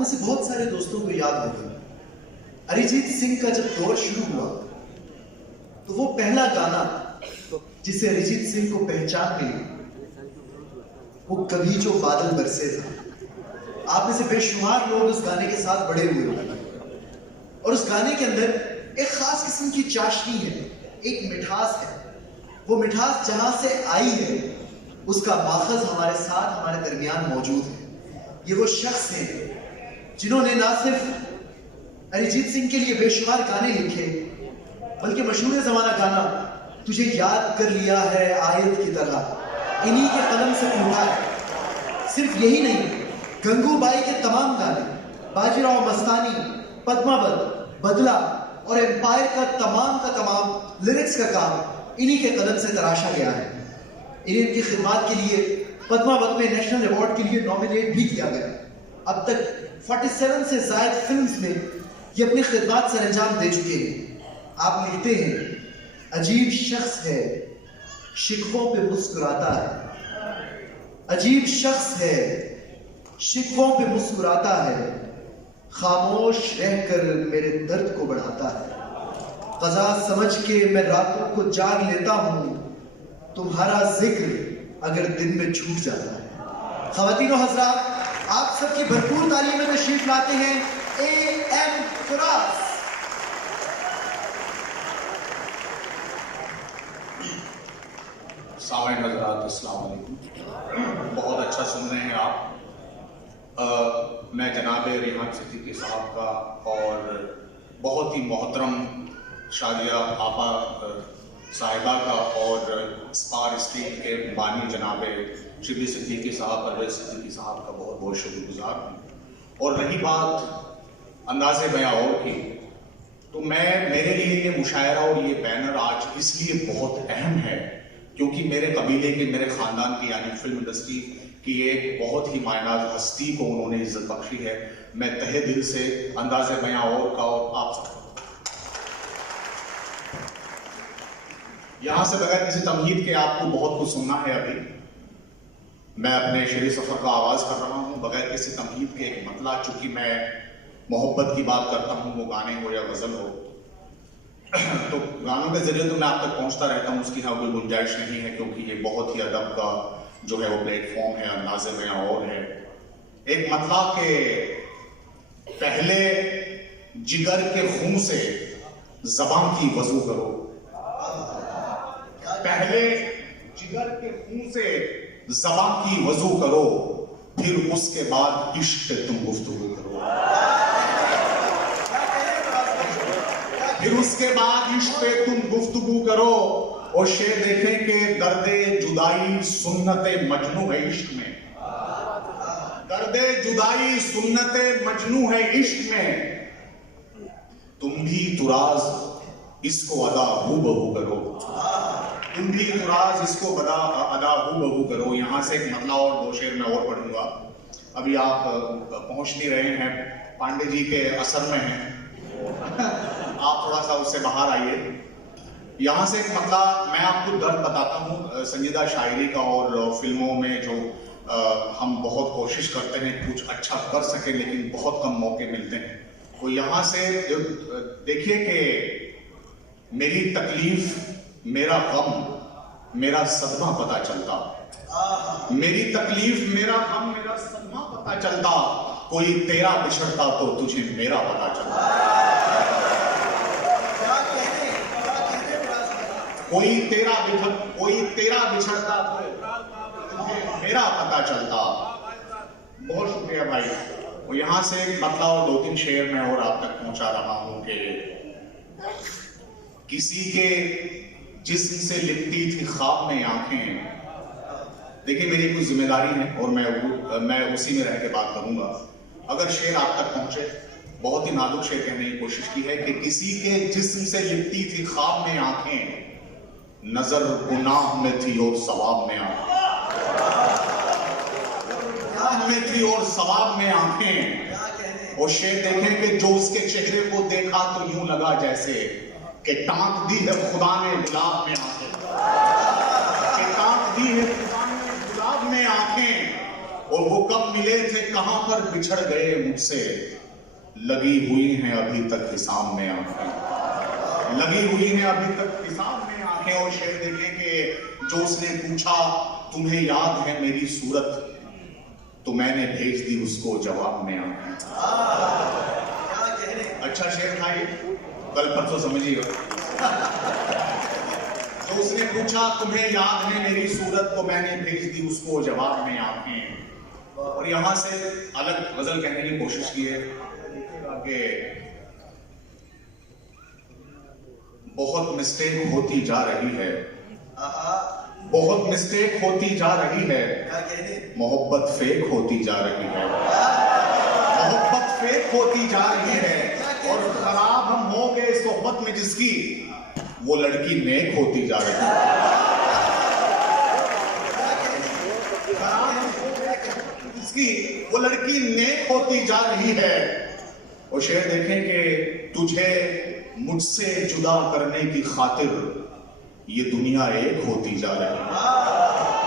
में से बहुत सारे दोस्तों को याद होगा अरिजीत सिंह का जब दौर शुरू हुआ तो वो पहला गाना जिसे अरिजीत सिंह को पहचान मिली वो कभी जो बादल बरसे था। आप में से बेशुमार लोग उस गाने के साथ बड़े हुए होंगे और उस गाने के अंदर एक खास किस्म की चाशनी है, एक मिठास है। वो मिठास जहां से आई है उसका माखज हमारे साथ हमारे दरमियान मौजूद है। ये वो शख्स हैं जिन्होंने ना सिर्फ अरिजीत सिंह के लिए बेशुमार गाने लिखे बल्कि मशहूर ज़माना गाना तुझे याद कर लिया है आयत की तरह इन्हीं के कलम से टूटा है। सिर्फ यही नहीं, गंगूबाई के तमाम गाने, बाजीराव मस्तानी, पद्मावत, बदला और एम्पायर का तमाम लिरिक्स का काम इन्हीं के कलम से तराशा गया है। इनकी खिदमत के लिए पद्मावत में नेशनल अवार्ड के लिए नॉमिनेट भी किया गया। अब तक 47 से ज्यादा फिल्म्स में ये अपनी खिदमत सर अंजाम दे चुके हैं। आप लिखते हैं, अजीब शख्स है शिकवों पे मुस्कुराता है, अजीब शख्स है शिकवों पे मुस्कुराता है, खामोश रहकर मेरे दर्द को बढ़ाता है। क़ज़ा समझ के मैं रातों को जाग लेता हूँ, तुम्हारा जिक्र अगर दिन में छूट जाता है। ख़वातीन और हज़रात, आप सबकी भरपूर तालीम में तशरीफ लाते हैं AM फराज। सामईन हज़रात, अस्सलाम वालेकुम। बहुत अच्छा सुन रहे हैं आप। मैं जनाब रिहान सिद्दीकी साहब का और बहुत ही मोहतरम शादिया आपा साहिबा का और स्पार स्ट्रीट के बानी जनाब शिबली सिद्दीकी साहब, परवेज सिद्दीकी साहब का बहुत बहुत शुक्रगुजार हूँ। और रही बात अंदाज़े बयां और की, तो मेरे लिए ये मुशायरा और ये बैनर आज इसलिए बहुत अहम है क्योंकि मेरे कबीले के, मेरे ख़ानदान की यानी फिल्म इंडस्ट्री की एक बहुत ही मायनाज हस्ती को उन्होंने इज्जत बख्शी है। मैं तहे दिल से अंदाज़े बयां और का और आप सबका यहाँ से बगैर किसी तमहीद के आपको बहुत कुछ सुनना है। अभी मैं अपने शेरी सफ़र का आगाज़ कर रहा हूँ बगैर किसी तमहीद के। एक मतला, चूँकि मैं मोहब्बत की बात करता हूँ, वो गाने हो या गज़ल हो, तो गानों के जरिए तो मैं आप तक पहुंचता रहता हूं, उसकी यहाँ कोई गुंजाइश नहीं है क्योंकि ये बहुत ही अदब का जो है वो प्लेटफॉर्म है, अंदाज़े में और है। एक मतलब के पहले जिगर के खून से ज़बान की वज़ू करो, पहले जिगर के खून से ज़बान की वज़ू करो, फिर उसके बाद इश्क पे तुम गुफ्तगू करो, फिर उसके बाद इश्क पे तुम गुफ्तगू करो। और शेर देखें कि दर्दे जुदाई सुन्नते मजनू है इश्क में, दर्दे जुदाई सुन्नते मजनू है इश्क में, तुम भी तुराज इसको अदा हूबहू करो, तुम भी तुराज इसको अदा हूबहू करो। यहाँ से एक मतला और दो शेर मैं और पढ़ूंगा। अभी आप पहुंच नहीं रहे हैं, पांडे जी के असर में हैं, आप थोड़ा सा उससे बाहर आइए। यहाँ से एक मतलब मैं आपको दर्द बताता हूँ संजीदा शायरी का, और फिल्मों में जो हम बहुत कोशिश करते हैं कुछ अच्छा कर सकें लेकिन बहुत कम मौके मिलते हैं। तो यहाँ से देखिए कि मेरी तकलीफ, मेरा गम, मेरा सदमा पता चलता, मेरी तकलीफ, मेरा गम, मेरा सदमा पता चलता, कोई तेरा बिछड़ता तो तुझे मेरा पता चलता, कोई तेरा बिछड़ता तो तुझे मेरा पता चलता। बहुत शुक्रिया भाई। और यहाँ से मतलब और दो तीन शेर मैं और आप तक पहुंचा रहा हूं कि किसी के जिस्म से लिपटी थी ख्वाब में आंखें। देखिए मेरी कुछ जिम्मेदारी है और मैं उसी में रह के बात करूंगा। अगर शेर आप तक पहुंचे, बहुत ही नाजुक शेर कहने की कोशिश की है कि किसी के जिस्म से लिपटी थी ख्वाब में आंखें, नजर गुनाह में थी और सवाब में आंखें, गुनाह में थी और सवाब में आंखें। और शेर देखें कि जो उसके चेहरे को देखा तो यूं लगा जैसे कि टांक दी है खुदा ने गुलाब में आंखें, कि टांक दी है खुदा ने गुलाब में आंखें। वो कब मिले थे, कहां पर बिछड़ गए मुझसे, लगी हुई हैं अभी तक हिसाब में आंखें, लगी हुई हैं अभी तक हिसाब में आंखें। और शेर देखें कि जो उसने पूछा तुम्हें याद है मेरी सूरत, तो मैंने भेज दी उसको जवाब में आंखें। अच्छा शेर था ये, कल परसों समझिएगा। तो उसने पूछा तुम्हें याद है मेरी सूरत, तो मैंने भेज दी उसको जवाब में आंखें। और यहां से अलग गजल कहने की कोशिश की है कि बहुत मिस्टेक होती जा रही है, बहुत मिस्टेक होती जा रही है, मोहब्बत फेक होती जा रही है, मोहब्बत फेक होती जा रही है। और खराब हम हो गए सोहबत में जिसकी, वो लड़की नेक होती जा रही है। जिसकी वो लड़की नेक होती जा रही है। और शेर देखें कि तुझे मुझसे जुदा करने की खातिर ये दुनिया एक होती जा रही है।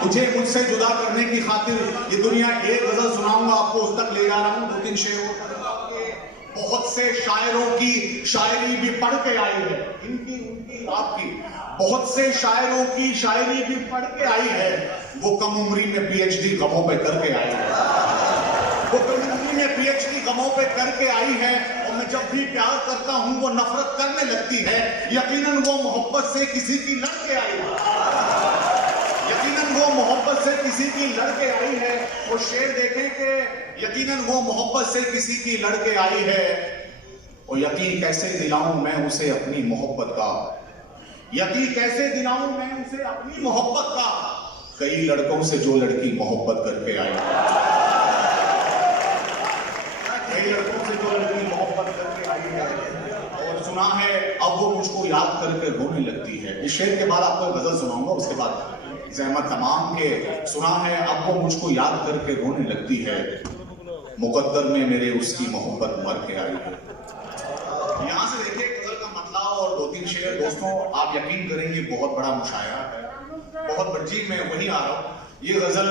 तुझे मुझसे जुदा करने की खातिर ये दुनिया एक। गजल सुनाऊंगा आपको, उस तक ले जा रहा हूं, 2-3 शेर। बहुत से शायरों की शायरी भी पढ़ के आई है, इनकी उनकी आपकी, बहुत से शायरों की शायरी भी पढ़ के आई है। वो कम उम्री में पीएचडी गमों पे करके आई है, वो कम उम्री में पीएचडी गमों पे करके आई है। और मैं जब भी प्यार करता हूं वो नफरत करने लगती है। यकीनन वो मोहब्बत से किसी की लड़के आई है, यकीनन वो मोहब्बत से किसी की लड़के आई है। वो शेर देखें कि यकीनन वो मोहब्बत से किसी की लड़के आई है। और यकीन कैसे दिलाऊं मैं उसे अपनी मोहब्बत का, यकीन कैसे दिलाऊं मैं उसे अपनी मोहब्बत का, कई लड़कों से जो लड़की मोहब्बत करके आई, कई लड़कों से जो लड़की मोहब्बत करके आई है। और सुना है अब वो मुझको याद करके रोने लगती है। इस शेर के बाद आपको गजल सुनाऊंगा, उसके बाद ज़हमत तमाम के। सुना है अब वो मुझको याद करके रोने लगती है, मुकद्दर में मेरे उसकी मोहब्बत मर के आई है। यहां से देखिए गजल का मतलब। और 2-3 शेर दोस्तों, आप यकीन करेंगे बहुत बड़ा मुशायरा है, बहुत बड़ी। मैं वहीं आ रहा हूं। ये गजल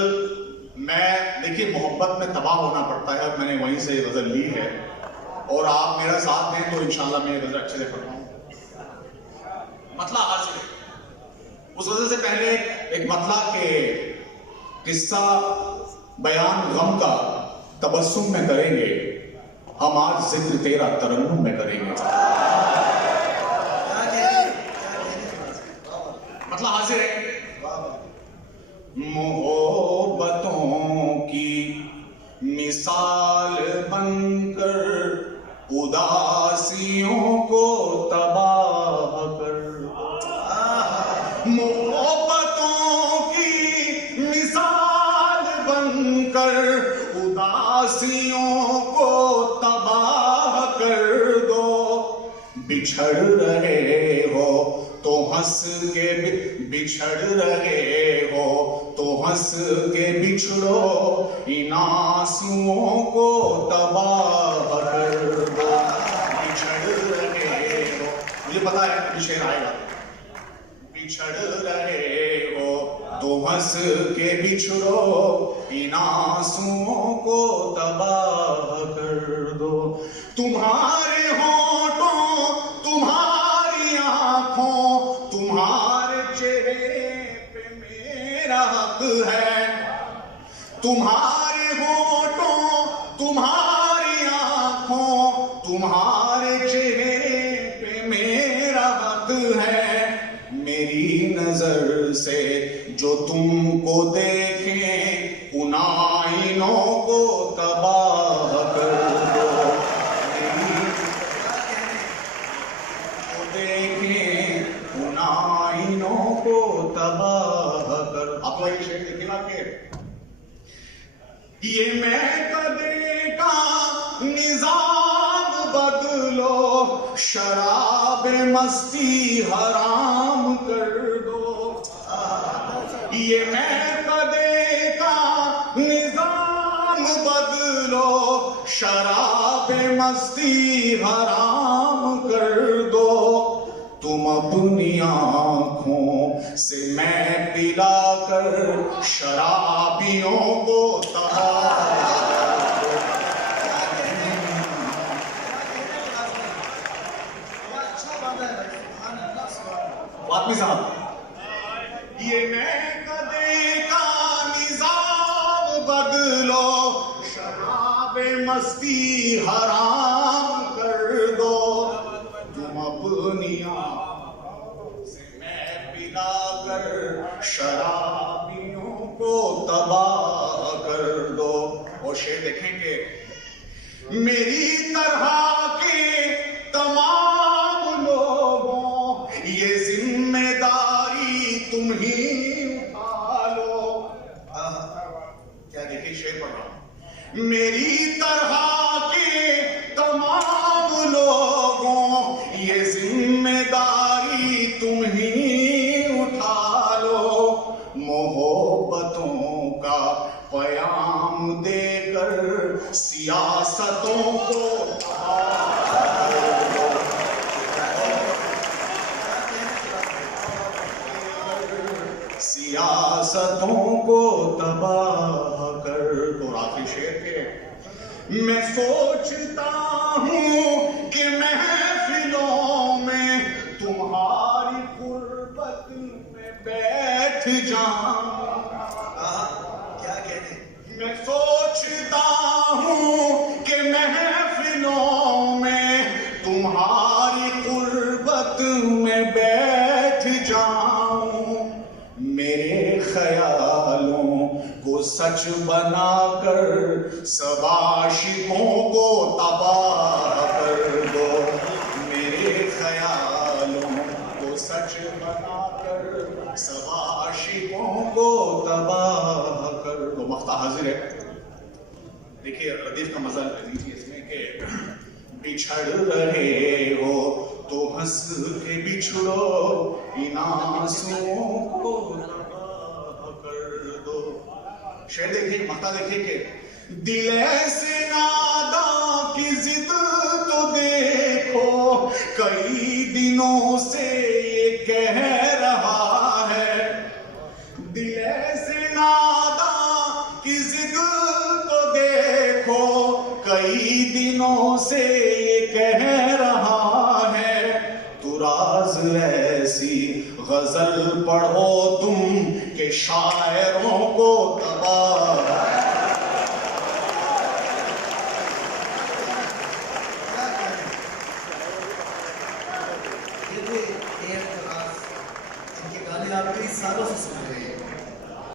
मैं देखिए मोहब्बत में तबाह होना पड़ता है, और मैंने वहीं से गजल ली है। और आप मेरा साथ दें तो इंशाल्लाह मैं गजल अच्छे से पढ़ाऊं। मतलब हासिल है उस गजल से पहले एक मतलब के किस्सा बयान गम का तबस्सुम में करेंगे हम, आज जिक्र तेरा तरन्नुम में करेंगे। मतलब हाजिर है। मोहब्बतों की मिसाल बनकर उदासियों को तबाह कर, मोहब्बतों की मिसाल बनकर उदासियों को तबाह कर दो। बिछड़ रहे हो तो हंस के, बिछड़ रहे हो तो हंस के बिछड़ो, इन आंसुओं को तबाह कर दो। बिछड़ रहे हो, मुझे पता है अभी शेर आएगा। बिछड़ रहे हो तो हंस के बिछड़ो, इन आंसुओं को तबाह कर दो। तुम्हारे होठों, तुम्हारी आंखों, तुम्हारे चेहरे पे मेरा हक है। तुम्हारे होठों, तुम्हारी आंखों, तुम्हारे चेहरे पे मेरा हक है। मेरी नजर से जो तुमको देखें, उन आईनों को तबाह कर दो। मेरी को देखें, उन आईनों को तबाह कर। आप लोग ये शेर देखिएगा कि ये महकदे का निजाम बदलो, शराब मस्ती हराम कर दो। ये महकदे का निजाम बदलो, शराब मस्ती हराम कर दो। तुम अपनी आंखों से मैं पिलाकर शराबियों को वाकई साहब, ये मैं कदे का निजाम बदलो, शराबे मस्ती हराम कर दो, तुम अपनी आंखों से मैं पिला कर शराबियों को तबाह कर दो। और शेर देखेंगे, मेरी तरह के तमाम लोगों ये जिम्मेदारी तुम ही उठा लो। क्या देखिए, शेर पढ़ रहा हूं। मेरी तरह के तमाम लोगों ये जिम्मेदारी तुम ही उठा लो, मोहब्बतों का पयाम देकर सियासतों को तबाह कर दो। आखिरी शेर के, मैं सोचता हूं कि महफिलों में तुम्हारी गुर्बत में बैठ जाऊं। क्या कहने, मैं सोचता हूं कि महफिलों में तुम्हारी गुर्बत में बैठ जाऊं, मेरे ख्यालों को सच बनाकर सब आशिकों को तबाह कर दो। मेरे ख्यालों को सच बनाकर सब आशिकों को तबाह कर दो। मख्ता हाजिर है। देखिए लतीफ का मजा लीजिए इसमें कि बिछड़ रहे हो तो हंस के बिछड़ो, इन आंसुओं को तबाह कर दो। शेर देखिए, मख्ता देखिए कि दिल ऐसे नादा की जिद तो देखो, कई दिनों से ये कह रहा है। दिल ऐसे नादा की जिद तो देखो, कई दिनों से ये कह रहा है। तू राज ऐसी गजल पढ़ो तुम के शायरों को